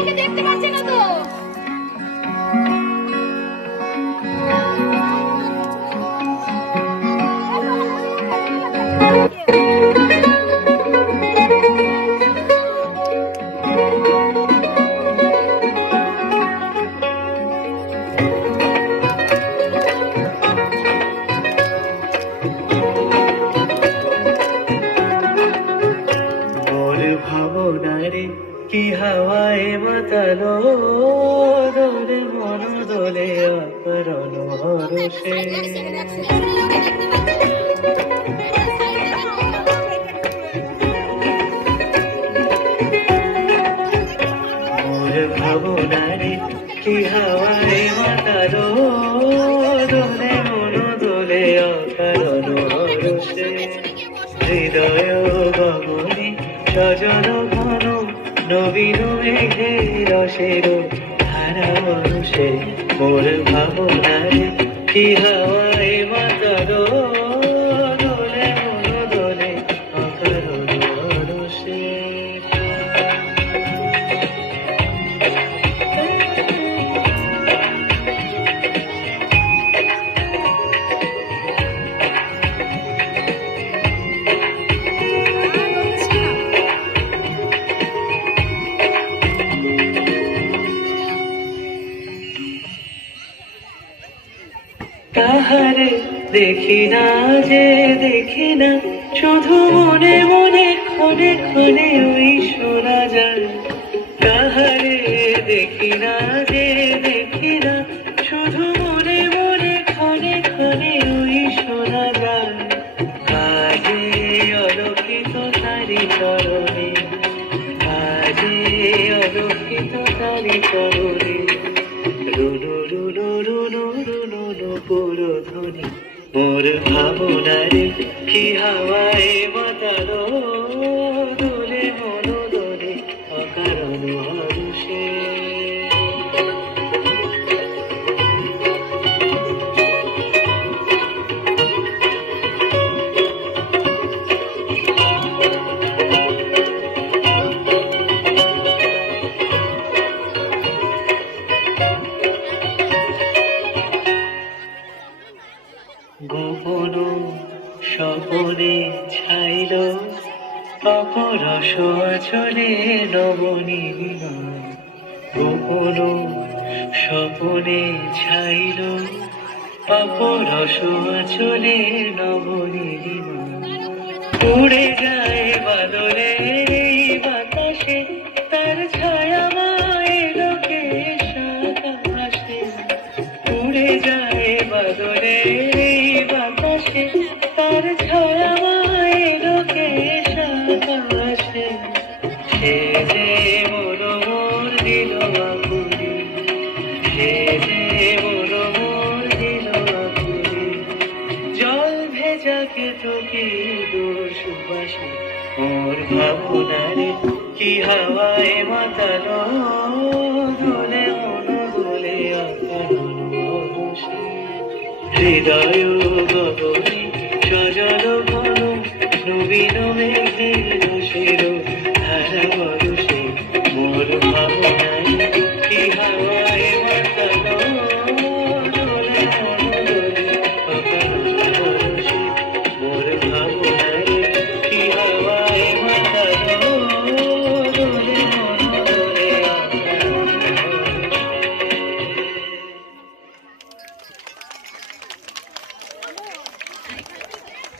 লোকে দেখতে পাচ্ছে না তো। ভাবনারে কি হাওয়ায় মাতালো দোলে মন দোলে অপরণ হরষে মোর ভাবনারে কি হাওয়ায় মাতালো দোলে মন দোলে অপরণ হরষে হৃদয় গগনে সজল ঘন নবীন মেঘে রসের ধারা বর্ষে মোর ভাবনারে কি হাওয়ায় মাতাল দোলে মন দোলে অকারণ হরষে তাহারে দেখি না যে দেখি না শুধু মনে মনে ক্ষণে ক্ষণে ওই শোনা যায় তাহারে দেখি না যে দেখি না শুধু মনে মনে ক্ষণে ক্ষণে ওই শোনা যায় আজে অলৌকিত তারি চরণে আজে অলৌকিত তারি চরণে রুনু রুনু রুনু রুনু রুনু পুরোধ্বনি মোর ভাবনারে কি হাওয়ায় মাতালো দোলে মন দোলে অকারণ হরষে গোপন স্বপনে ছাইল অপরস চলে নবনীলিমা গোপন স্বপনে ছাইল অপরস চলে নবনীলিমা উড়ে যায় বাদলে বাতাসে তার ছায়া মায়ের লোকে সাকাশে উড়ে যায় বাদলে বাতাসে তার ছায়া মায়ের লোকে সাকাশে সে যে মোর মোর দিল আকুলি সে যে মোর মোর দিল আকুলি জল ভেজাকে তোকে সুবাসে মোর ভাবনারে কি হাওয়ায় মাতালো দোলে মন দোলে অকারণ হরষে হৃদয় গগনে সজল ঘন নবীন মেঘে রসের ধারা